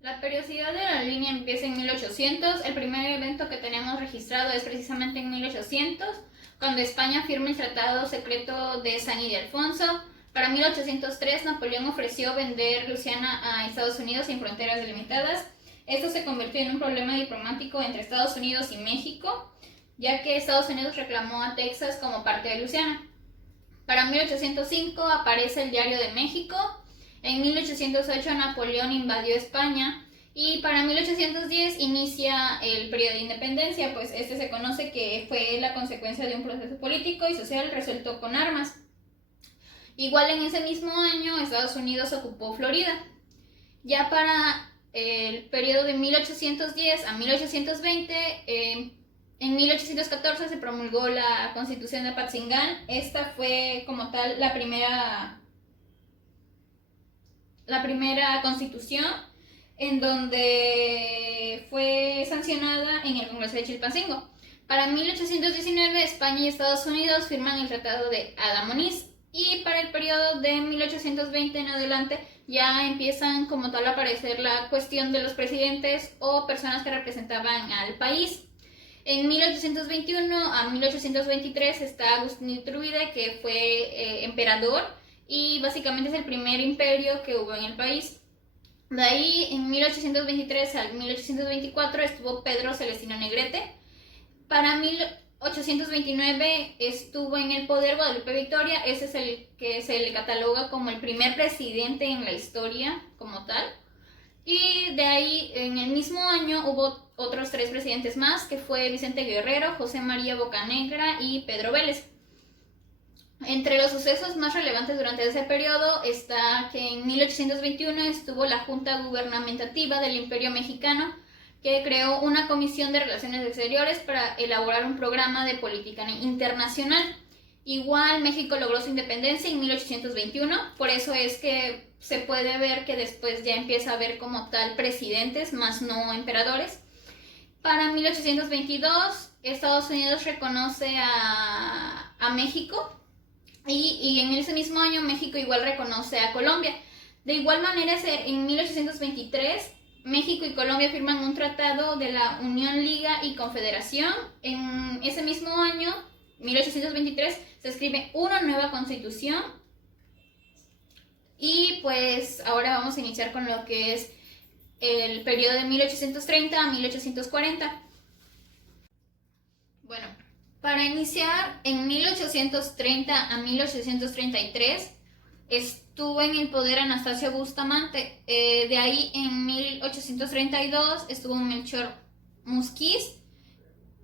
La periodicidad de la línea empieza en 1800. El primer evento que tenemos registrado es precisamente en 1800, cuando España firma el Tratado Secreto de San Ildefonso. Para 1803, Napoleón ofreció vender Luisiana a Estados Unidos sin fronteras delimitadas. Esto se convirtió en un problema diplomático entre Estados Unidos y México, ya que Estados Unidos reclamó a Texas como parte de Luisiana. Para 1805 aparece el Diario de México. En 1808 Napoleón invadió España y para 1810 inicia el periodo de independencia, pues este se conoce que fue la consecuencia de un proceso político y social resuelto con armas. Igual en ese mismo año Estados Unidos ocupó Florida. Ya para el periodo de 1810 a 1820, en 1814 se promulgó la Constitución de Apatzingán. Esta fue como tal la primera constitución en donde fue sancionada en el Congreso de Chilpancingo. Para 1819 España y Estados Unidos firman el Tratado de Adamonis y para el periodo de 1820 en adelante ya empiezan como tal a aparecer la cuestión de los presidentes o personas que representaban al país. En 1821 a 1823 está Agustín Iturbide, que fue emperador y básicamente es el primer imperio que hubo en el país. De ahí, en 1823 al 1824 estuvo Pedro Celestino Negrete. Para 1829 estuvo en el poder Guadalupe Victoria. Ese es el que se le cataloga como el primer presidente en la historia como tal. Y de ahí, en el mismo año, hubo otros 3 presidentes más, que fue Vicente Guerrero, José María Bocanegra y Pedro Vélez. Entre los sucesos más relevantes durante ese periodo está que en 1821 estuvo la Junta Gubernamentativa del Imperio Mexicano, que creó una comisión de relaciones exteriores para elaborar un programa de política internacional. Igual México logró su independencia en 1821, por eso es que se puede ver que después ya empieza a haber como tal presidentes, más no emperadores. Para 1822 Estados Unidos reconoce a México y en ese mismo año México igual reconoce a Colombia. De igual manera, en 1823 México y Colombia firman un tratado de la Unión, Liga y Confederación. En ese mismo año, 1823, se escribe una nueva constitución. Y pues ahora vamos a iniciar con lo que es el periodo de 1830 a 1840. Bueno, para iniciar, en 1830 a 1833 estuvo en el poder Anastasio Bustamante. De ahí en 1832 estuvo Melchor Musquiz.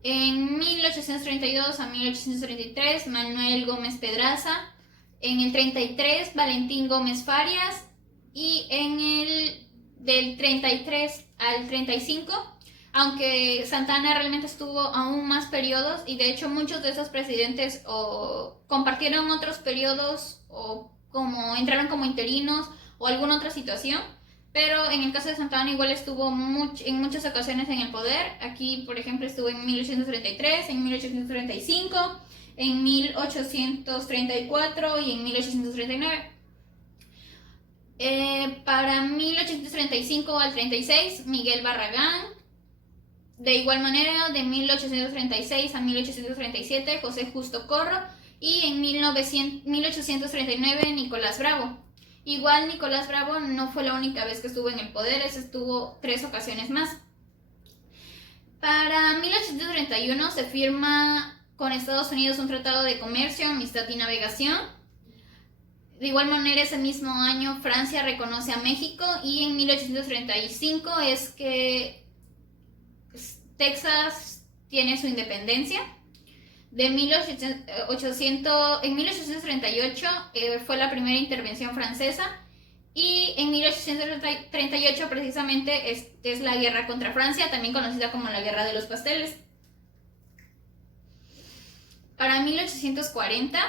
En 1832 a 1833 Manuel Gómez Pedraza. En el 33 Valentín Gómez Farias. Y en el del 33 al 35, aunque Santa Anna realmente estuvo aún más periodos y de hecho muchos de esos presidentes o compartieron otros periodos o como entraron como interinos o alguna otra situación, pero en el caso de Santa Anna igual estuvo en muchas ocasiones en el poder. Aquí por ejemplo estuvo en 1833, en 1835, en 1834 y en 1839. Para 1835 al 36 Miguel Barragán. De igual manera, de 1836 a 1837, José Justo Corro. Y en 1839, Nicolás Bravo. Igual Nicolás Bravo no fue la única vez que estuvo en el poder, estuvo 3 ocasiones más. Para 1831 se firma con Estados Unidos un tratado de comercio, amistad y navegación. De igual manera, ese mismo año Francia reconoce a México y en 1835 es que Texas tiene su independencia. En 1838 fue la primera intervención francesa y en 1838 precisamente es la guerra contra Francia, también conocida como la Guerra de los Pasteles. Para 1840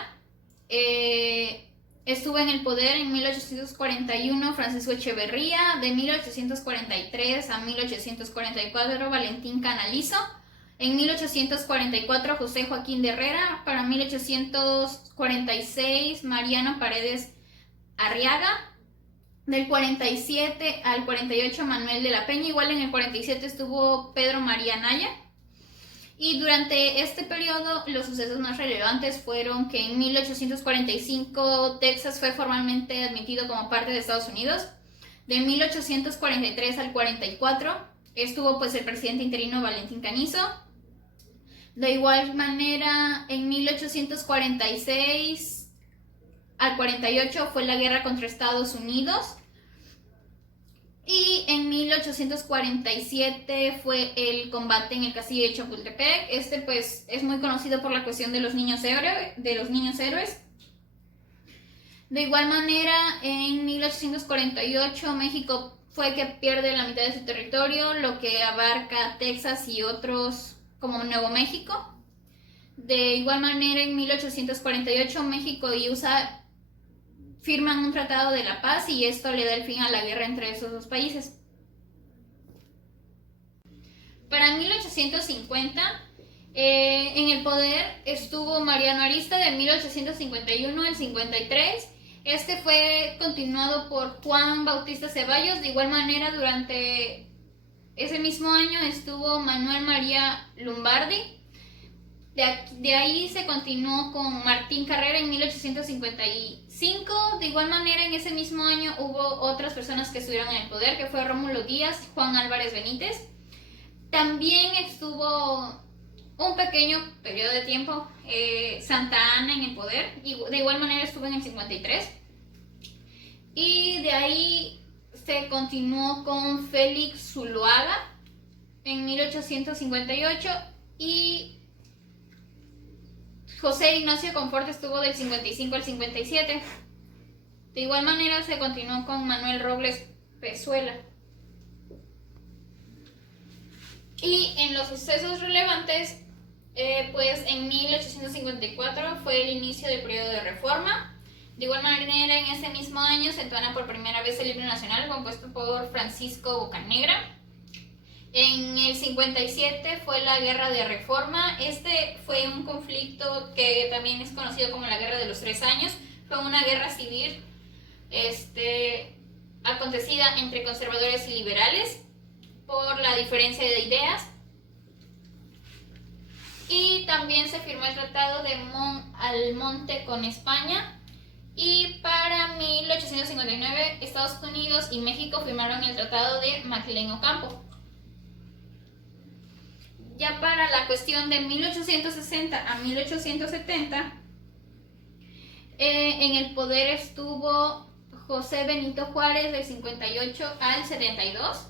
estuvo en el poder en 1841 Francisco Echeverría. De 1843 a 1844 Valentín Canalizo. En 1844 José Joaquín de Herrera. Para 1846 Mariano Paredes Arriaga. Del 47 al 48 Manuel de la Peña, igual en el 47 estuvo Pedro María Anaya. Y durante este periodo los sucesos más relevantes fueron que en 1845 Texas fue formalmente admitido como parte de Estados Unidos. De 1843 al 44 estuvo pues el presidente interino Valentín Cañizo. De igual manera, en 1846 al 48 fue la guerra contra Estados Unidos. Y en 1847 fue el combate en el castillo de Chapultepec. Pues es muy conocido por la cuestión de los niños héroes. De igual manera, en 1848 México fue que pierde la mitad de su territorio, lo que abarca Texas y otros como Nuevo México. De igual manera, en 1848 México y USA firman un tratado de la paz y esto le da el fin a la guerra entre esos dos países. Para 1850, en el poder estuvo Mariano Arista de 1851 al 53. Este fue continuado por Juan Bautista Ceballos. De igual manera, durante ese mismo año estuvo Manuel María Lombardi. De ahí se continuó con Martín Carrera en 1855. De igual manera, en ese mismo año hubo otras personas que estuvieron en el poder, que fue Rómulo Díaz y Juan Álvarez Benítez. También estuvo un pequeño periodo de tiempo Santa Anna en el poder, y de igual manera estuvo en el 53. Y de ahí se continuó con Félix Zuloaga en 1858 y José Ignacio Confort estuvo del 55 al 57. De igual manera se continuó con Manuel Robles Pezuela. Y en los sucesos relevantes, pues en 1854 fue el inicio del periodo de reforma. De igual manera, en ese mismo año se entona por primera vez el himno nacional compuesto por Francisco Bocanegra. En el 57 fue la Guerra de Reforma. Este fue un conflicto que también es conocido como la Guerra de los 3 años. Fue una guerra civil acontecida entre conservadores y liberales por la diferencia de ideas. Y también se firmó el Tratado de Almonte con España. Y para 1859 Estados Unidos y México firmaron el Tratado de Maclean Ocampo. Ya para la cuestión de 1860 a 1870, en el poder estuvo José Benito Juárez del 58 al 72.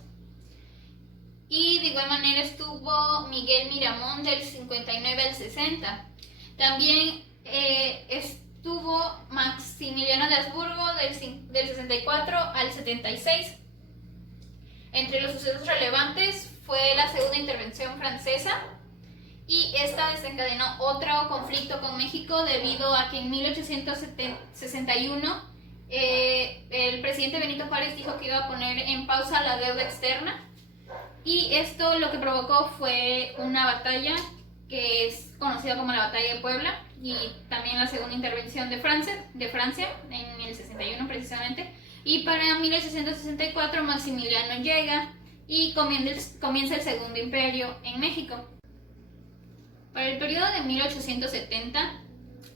Y de igual manera estuvo Miguel Miramón del 59 al 60. También estuvo Maximiliano de Habsburgo del 64 al 76. Entre los sucesos relevantes fue la segunda intervención francesa, y esta desencadenó otro conflicto con México debido a que en 1861 el presidente Benito Juárez dijo que iba a poner en pausa la deuda externa, y esto lo que provocó fue una batalla que es conocida como la Batalla de Puebla, y también la segunda intervención de Francia en el 61 precisamente. Y para 1864 Maximiliano llega y comienza el Segundo Imperio en México. Para el periodo de 1870,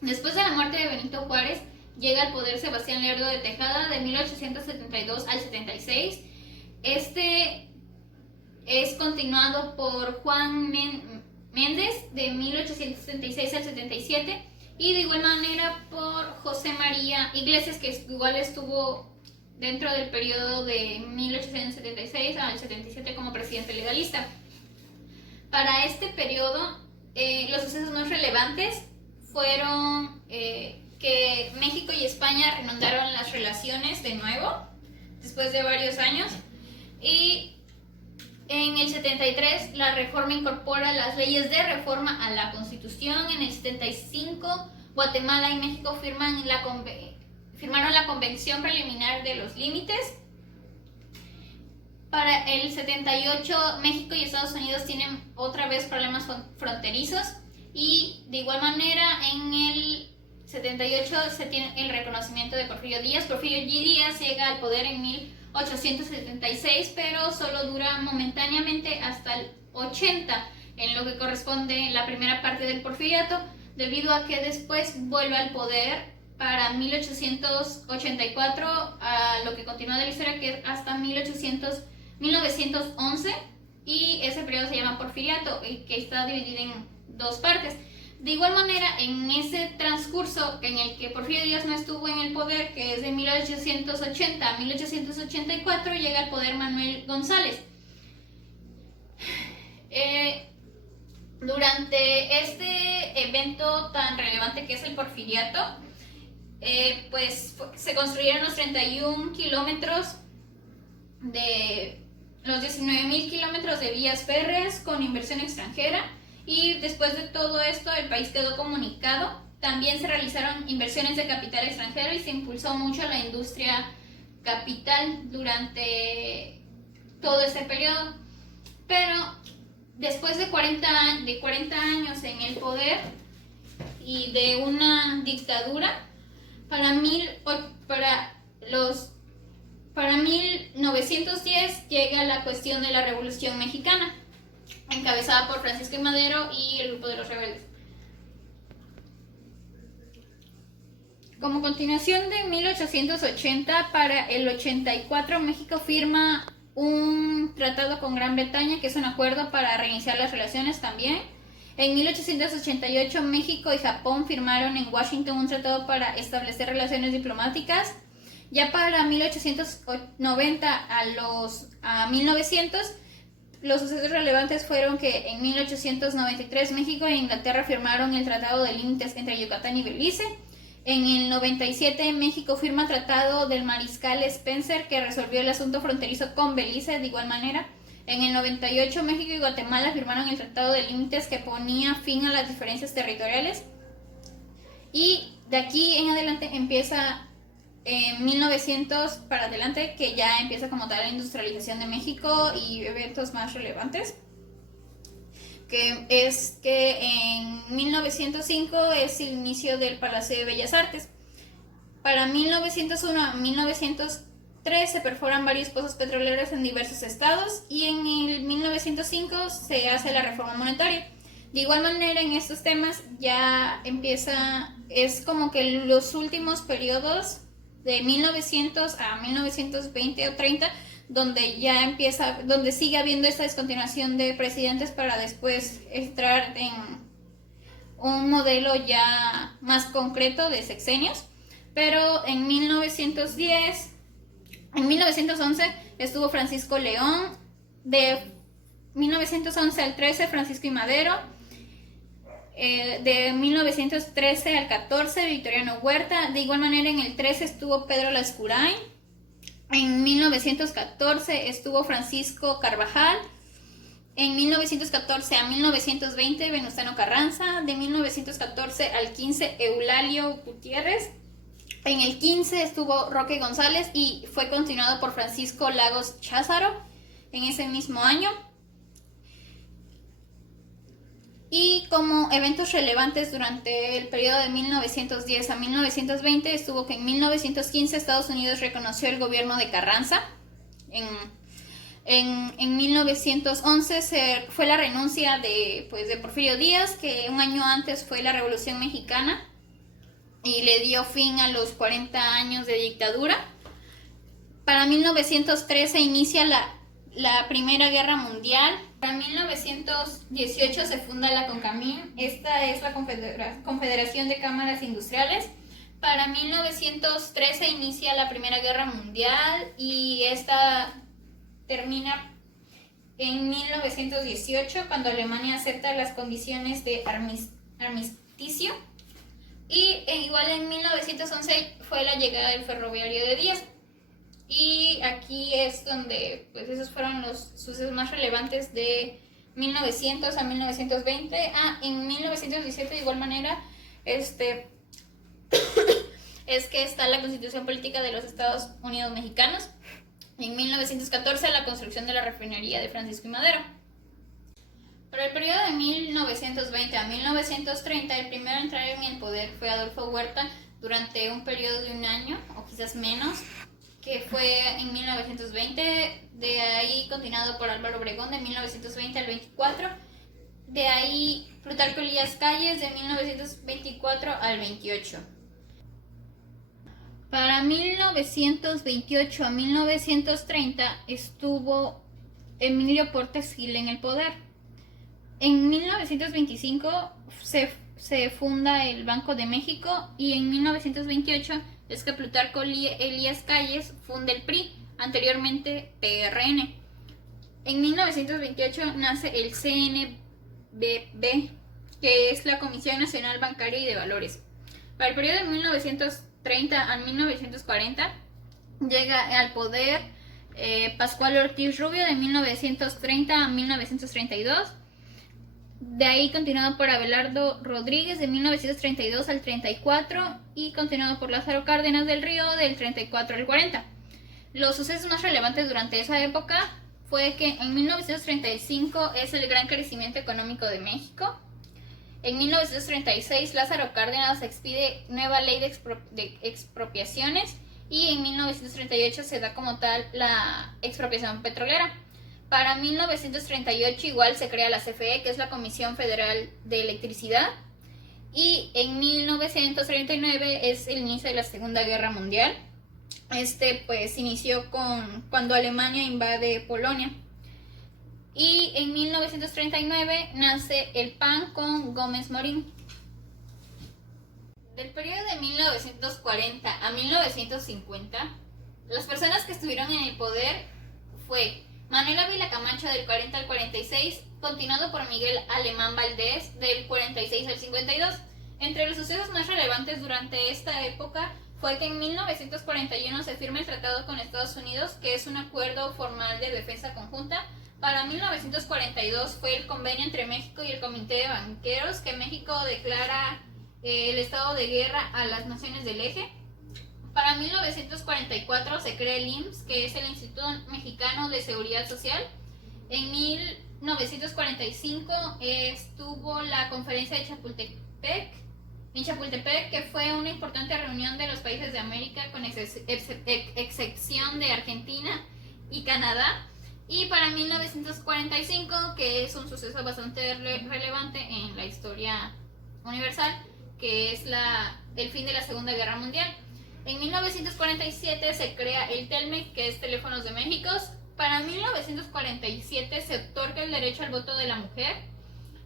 después de la muerte de Benito Juárez, llega al poder Sebastián Lerdo de Tejada de 1872 al 76. Este es continuado por Juan Méndez de 1876 al 77, y de igual manera por José María Iglesias, que igual estuvo dentro del periodo de 1876 al 77 como presidente legalista. Para este periodo, los sucesos más relevantes fueron que México y España reanudaron las relaciones de nuevo después de varios años, y en el 73 la reforma incorpora las leyes de reforma a la Constitución. En el 75 Guatemala y México firmaron la Convención Preliminar de los Límites. Para el 78 México y Estados Unidos tienen otra vez problemas fronterizos, y de igual manera en el 1878 se tiene el reconocimiento de Porfirio Díaz. Porfirio Díaz llega al poder en 1876, pero solo dura momentáneamente hasta el 80, en lo que corresponde la primera parte del porfiriato, debido a que después vuelve al poder para 1884, a lo que continúa de la historia, que es hasta 1911, y ese periodo se llama porfiriato, que está dividido en dos partes. De igual manera, en ese transcurso en el que Porfirio Díaz no estuvo en el poder, que es de 1880 a 1884, llega al poder Manuel González. Durante este evento tan relevante que es el porfiriato, pues se construyeron los 31 kilómetros de los 19.000 kilómetros de vías férreas con inversión extranjera, y después de todo esto el país quedó comunicado. También se realizaron inversiones de capital extranjero y se impulsó mucho la industria capital durante todo este periodo. Pero después de 40 años en el poder y de una dictadura, para 1910 llega la cuestión de la Revolución Mexicana, encabezada por Francisco I. Madero y el grupo de los rebeldes. Como continuación de 1880, para el 84 México firma un tratado con Gran Bretaña, que es un acuerdo para reiniciar las relaciones también. En 1888 México y Japón firmaron en Washington un tratado para establecer relaciones diplomáticas. Ya para 1890 a 1900, los sucesos relevantes fueron que en 1893 México e Inglaterra firmaron el Tratado de Límites entre Yucatán y Belice. En el 97 México firma el Tratado del Mariscal Spencer, que resolvió el asunto fronterizo con Belice de igual manera. En el 98 México y Guatemala firmaron el Tratado de Límites, que ponía fin a las diferencias territoriales. Y de aquí en adelante empieza, en 1900 para adelante, que ya empieza como tal la industrialización de México y eventos más relevantes, que es que en 1905 es el inicio del Palacio de Bellas Artes. Para 1901 a 1903 se perforan varios pozos petroleros en diversos estados, y en el 1905 se hace la reforma monetaria. De igual manera, en estos temas ya empieza, es como que los últimos periodos de 1900 a 1920 o 30, donde ya empieza, donde sigue habiendo esta descontinuación de presidentes para después entrar en un modelo ya más concreto de sexenios. Pero en 1911 estuvo Francisco León, de 1911 al 13 Francisco I. Madero, de 1913 al 14 Victoriano Huerta. De igual manera en el 13 estuvo Pedro Lascurain. En 1914 estuvo Francisco Carvajal. En 1914 a 1920 Venustiano Carranza. De 1914 al 15 Eulalio Gutiérrez. En el 15 estuvo Roque González y fue continuado por Francisco Lagos Cházaro en ese mismo año. Y como eventos relevantes durante el periodo de 1910 a 1920 estuvo que en 1915 Estados Unidos reconoció el gobierno de Carranza. En 1911 fue la renuncia de Porfirio Díaz, que un año antes fue la Revolución Mexicana y le dio fin a los 40 años de dictadura. Para 1913 inicia la Primera Guerra Mundial. Para 1918 se funda la CONCAMIN. Esta es la Confederación de Cámaras Industriales. Para 1913 inicia la Primera Guerra Mundial y esta termina en 1918, cuando Alemania acepta las condiciones de armisticio. Y igual en 1911 fue la llegada del ferroviario de Díaz. Y aquí es donde, pues, esos fueron los sucesos más relevantes de 1900 a 1920. En 1917 de igual manera, es que está la Constitución Política de los Estados Unidos Mexicanos. En 1914 la construcción de la refinería de Francisco I. Madero. Para el periodo de 1920 a 1930, el primero en entrar en el poder fue Adolfo Huerta durante un periodo de un año, o quizás menos, que fue en 1920, de ahí continuado por Álvaro Obregón de 1920 al 24, de ahí Plutarco Elías Calles de 1924 al 28. Para 1928 a 1930 estuvo Emilio Portes Gil en el poder. En 1925 se funda el Banco de México y en 1928 es que Plutarco Elías Calles funda el PRI, anteriormente PRN. En 1928 nace el CNBB, que es la Comisión Nacional Bancaria y de Valores. Para el periodo de 1930 a 1940 llega al poder Pascual Ortiz Rubio de 1930 a 1932. De ahí continuado por Abelardo Rodríguez de 1932 al 34 y continuado por Lázaro Cárdenas del Río del 34 al 40. Los sucesos más relevantes durante esa época fue que en 1935 es el gran crecimiento económico de México. En 1936 Lázaro Cárdenas expide nueva ley de expropiaciones y en 1938 se da como tal la expropiación petrolera. Para 1938 igual se crea la CFE, que es la Comisión Federal de Electricidad, y en 1939 es el inicio de la Segunda Guerra Mundial. Pues inició cuando Alemania invade Polonia. Y en 1939 nace el PAN con Gómez Morín. Del periodo de 1940 a 1950, las personas que estuvieron en el poder fue Manuel Ávila Camacho del 40 al 46, continuado por Miguel Alemán Valdés del 46 al 52. Entre los sucesos más relevantes durante esta época fue que en 1941 se firma el tratado con Estados Unidos, que es un acuerdo formal de defensa conjunta. Para 1942 fue el convenio entre México y el Comité de Banqueros, que México declara el estado de guerra a las naciones del eje. Para 1944 se crea el IMSS, que es el Instituto Mexicano de Seguridad Social. En 1945 estuvo la conferencia de Chapultepec, que fue una importante reunión de los países de América, con excepción de Argentina y Canadá. Y para 1945, que es un suceso bastante relevante en la historia universal, que es el fin de la Segunda Guerra Mundial. En 1947 se crea el TELMEC, que es Teléfonos de México. Para 1947 se otorga el derecho al voto de la mujer.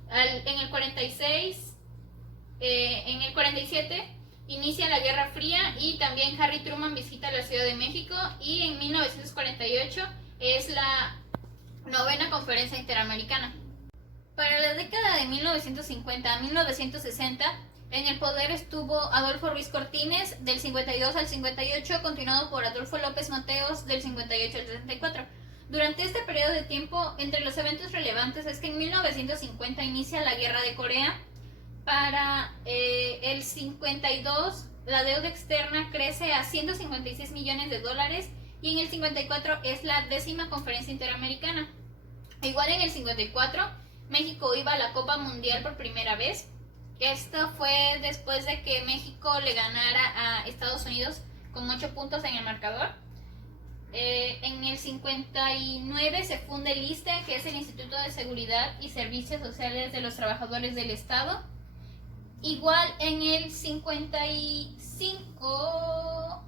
En el 47 inicia la Guerra Fría y también Harry Truman visita la Ciudad de México. Y en 1948 es la 9ª Conferencia Interamericana. Para la década de 1950 a 1960, en el poder estuvo Adolfo Ruiz Cortines del 52 al 58, continuado por Adolfo López Mateos del 58 al 64. Durante este periodo de tiempo, entre los eventos relevantes es que en 1950 inicia la Guerra de Corea. Para el 52, la deuda externa crece a 156 millones de dólares y en el 54 es la 10ª Conferencia Interamericana. Igual en el 54, México iba a la Copa Mundial por primera vez. Esto fue después de que México le ganara a Estados Unidos con 8 puntos en el marcador. En el 59 se funda el ISSSTE, que es el Instituto de Seguridad y Servicios Sociales de los Trabajadores del Estado. Igual en el 55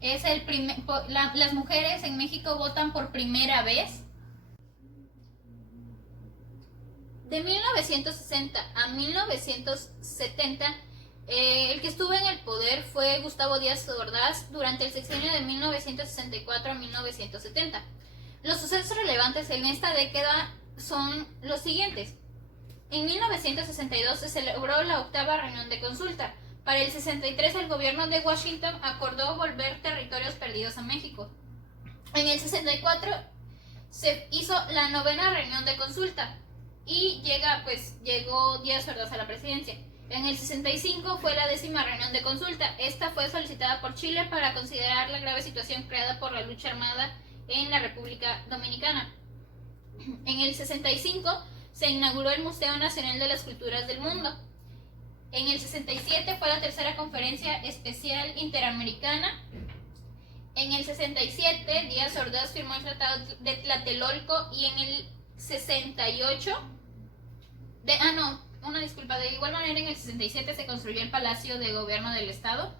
es las mujeres en México votan por primera vez. De 1960 a 1970, el que estuvo en el poder fue Gustavo Díaz Ordaz durante el sexenio de 1964 a 1970. Los sucesos relevantes en esta década son los siguientes. En 1962 se celebró la 8ª reunión de consulta. Para el 63 el gobierno de Washington acordó volver territorios perdidos a México. En el 64 se hizo la 9ª reunión de consulta y llegó Díaz Ordaz a la presidencia. En el 65 fue la 10ª reunión de consulta. Esta fue solicitada por Chile para considerar la grave situación creada por la lucha armada en la República Dominicana. En el 65 se inauguró el Museo Nacional de las Culturas del Mundo. En el 67 fue la tercera conferencia especial interamericana. En el 67 Díaz Ordaz firmó el Tratado de Tlatelolco y en el 68 de igual manera en el 67 se construyó el Palacio de Gobierno del Estado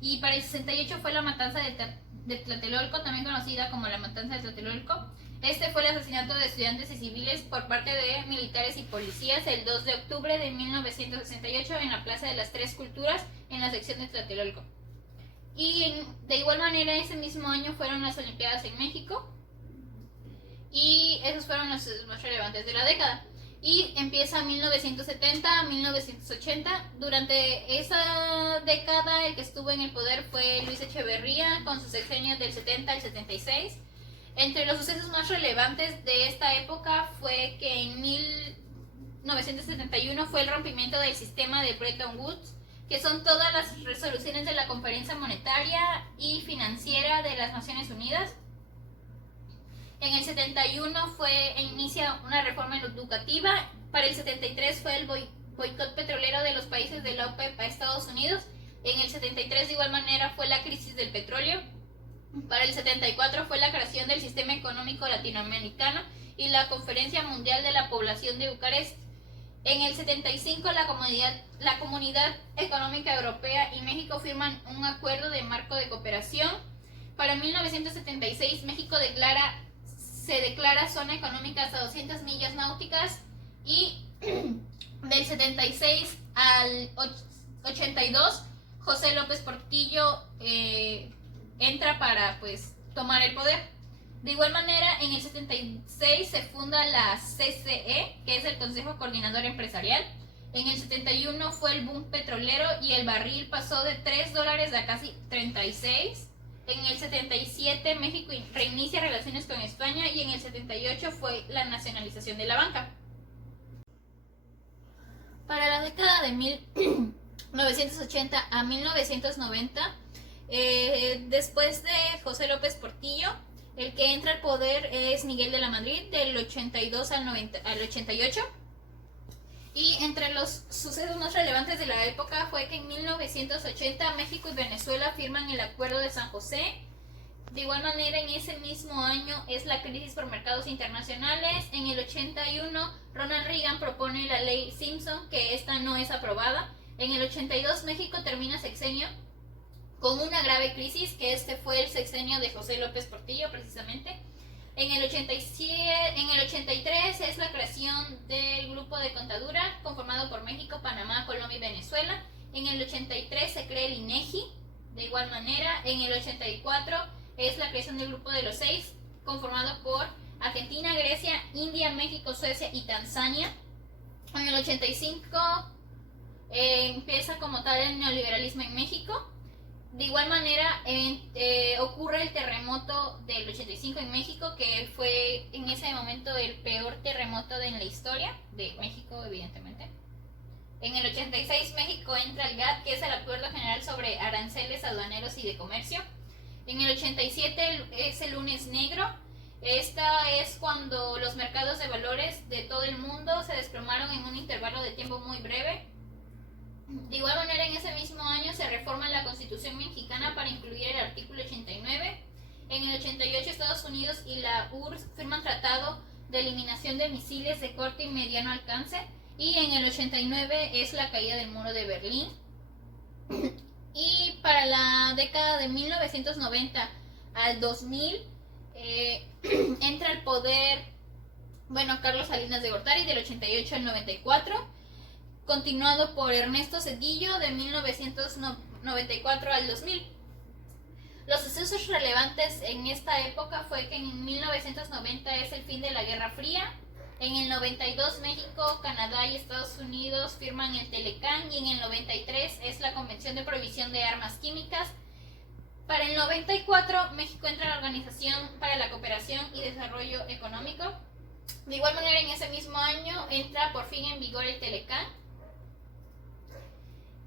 y para el 68 fue la matanza de Tlatelolco, también conocida como la matanza de Tlatelolco. Este fue el asesinato de estudiantes y civiles por parte de militares y policías el 2 de octubre de 1968 en la Plaza de las Tres Culturas en la sección de Tlatelolco. Y de igual manera ese mismo año fueron las Olimpiadas en México y esos fueron los más relevantes de la década. Y empieza 1970 a 1980. Durante esa década el que estuvo en el poder fue Luis Echeverría con sus sexenios del 70 al 76. Entre los sucesos más relevantes de esta época fue que en 1971 fue el rompimiento del sistema de Bretton Woods, que son todas las resoluciones de la Conferencia Monetaria y Financiera de las Naciones Unidas. En el 71 inicia una reforma educativa. Para el 73 fue el boicot petrolero de los países de la OPEP a Estados Unidos. En el 73 de igual manera fue la crisis del petróleo. Para el 74 fue la creación del Sistema Económico Latinoamericano y la Conferencia Mundial de la Población de Bucarest. En el 75 la Comunidad Económica Europea y México firman un acuerdo de marco de cooperación. Para 1976 México se declara zona económica hasta 200 millas náuticas y del 76 al 82 José López Portillo entra para tomar el poder. De igual manera, en el 76 se funda la CCE, que es el Consejo Coordinador Empresarial. En el 71 fue el boom petrolero y el barril pasó de $3 a casi 36. En el 77 México reinicia relaciones con España y en el 78 fue la nacionalización de la banca. Para la década de 1980 a 1990, después de José López Portillo, el que entra al poder es Miguel de la Madrid del 82 al 88. Y entre los sucesos más relevantes de la época fue que en 1980 México y Venezuela firman el Acuerdo de San José. De igual manera, en ese mismo año es la crisis por mercados internacionales. En el 81 Ronald Reagan propone la ley Simpson, que esta no es aprobada. En el 82 México termina sexenio con una grave crisis, que este fue el sexenio de José López Portillo precisamente. En el 83 es la creación del Grupo de Contadura, conformado por México, Panamá, Colombia y Venezuela. En el 83 se crea el INEGI, de igual manera. En el 84 es la creación del Grupo de los 6, conformado por Argentina, Grecia, India, México, Suecia y Tanzania. En el 85 empieza como tal el neoliberalismo en México. De igual manera ocurre el terremoto del 85 en México, que fue en ese momento el peor terremoto en la historia de México, evidentemente. En el 86 México entra al GATT, que es el Acuerdo General sobre Aranceles Aduaneros y de Comercio. En el 87 es el Lunes Negro. Esta es cuando los mercados de valores de todo el mundo se desplomaron en un intervalo de tiempo muy breve. De igual manera, en ese mismo año se reforma la Constitución mexicana para incluir el artículo 89. En el 88 Estados Unidos y la URSS firman tratado de eliminación de misiles de corto y mediano alcance. Y en el 89 es la caída del muro de Berlín. Y para la década de 1990 al 2000 entra al poder Carlos Salinas de Gortari del 88 al 94. Continuado por Ernesto Zedillo de 1994 al 2000. Los sucesos relevantes en esta época fue que en 1990 es el fin de la Guerra Fría. En el 92 México, Canadá y Estados Unidos firman el Telecán y en el 93 es la Convención de Prohibición de Armas Químicas. Para el 94 México entra a la Organización para la Cooperación y Desarrollo Económico. De igual manera, en ese mismo año entra por fin en vigor el Telecán.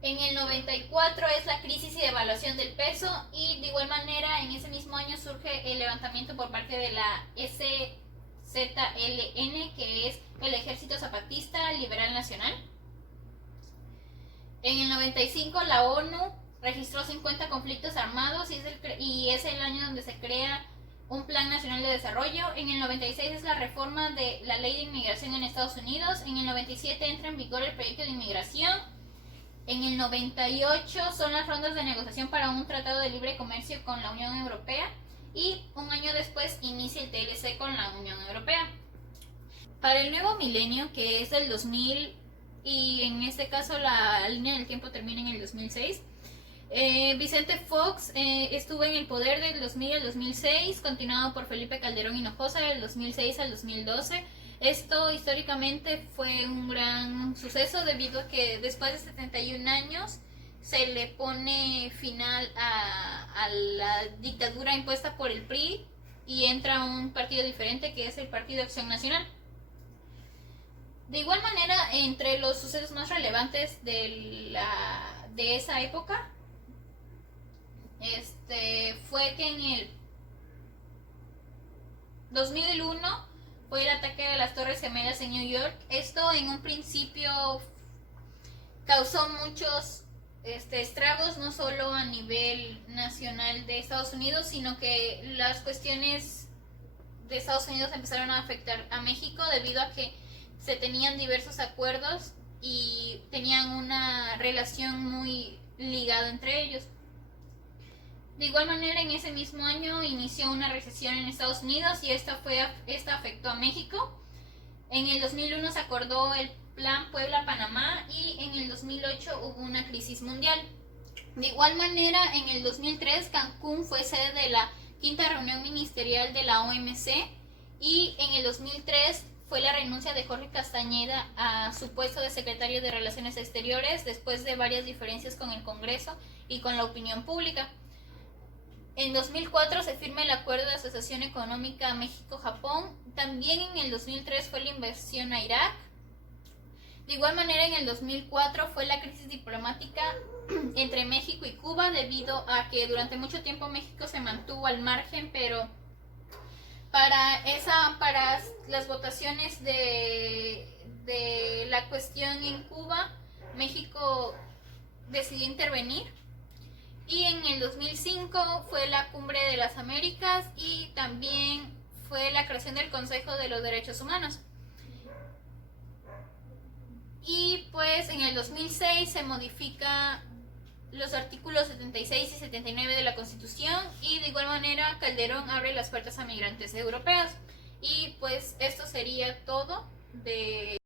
En el 94 es la crisis y devaluación del peso y de igual manera en ese mismo año surge el levantamiento por parte de la EZLN, que es el Ejército Zapatista Liberal Nacional. En el 95 la ONU registró 50 conflictos armados y es el año donde se crea un Plan Nacional de Desarrollo. En el 96 es la reforma de la Ley de Inmigración en Estados Unidos. En el 97 entra en vigor el proyecto de inmigración. En el 98 son las rondas de negociación para un tratado de libre comercio con la Unión Europea. Y un año después inicia el TLC con la Unión Europea. Para el nuevo milenio, que es del 2000, y en este caso la línea del tiempo termina en el 2006, Vicente Fox estuvo en el poder del 2000 al 2006, continuado por Felipe Calderón Hinojosa del 2006 al 2012. Esto históricamente fue un gran suceso debido a que después de 71 años se le pone final a la dictadura impuesta por el PRI y entra un partido diferente que es el Partido Acción Nacional. De igual manera, entre los sucesos más relevantes de esa época, fue que en el 2001 fue el ataque de las Torres Gemelas en New York. Esto en un principio causó muchos estragos, no solo a nivel nacional de Estados Unidos, sino que las cuestiones de Estados Unidos empezaron a afectar a México debido a que se tenían diversos acuerdos y tenían una relación muy ligada entre ellos. De igual manera, en ese mismo año inició una recesión en Estados Unidos y esta afectó a México. En el 2001 se acordó el Plan Puebla-Panamá y en el 2008 hubo una crisis mundial. De igual manera, en el 2003 Cancún fue sede de la quinta reunión ministerial de la OMC y en el 2003 fue la renuncia de Jorge Castañeda a su puesto de secretario de Relaciones Exteriores después de varias diferencias con el Congreso y con la opinión pública. En 2004 se firma el Acuerdo de Asociación Económica México-Japón. También en el 2003 fue la inversión a Irak. De igual manera, en el 2004 fue la crisis diplomática entre México y Cuba debido a que durante mucho tiempo México se mantuvo al margen, pero para las votaciones de la cuestión en Cuba, México decidió intervenir. Y en el 2005 fue la Cumbre de las Américas y también fue la creación del Consejo de los Derechos Humanos. Y pues en el 2006 se modifica los artículos 76 y 79 de la Constitución y de igual manera Calderón abre las puertas a migrantes europeos. Y pues esto sería todo de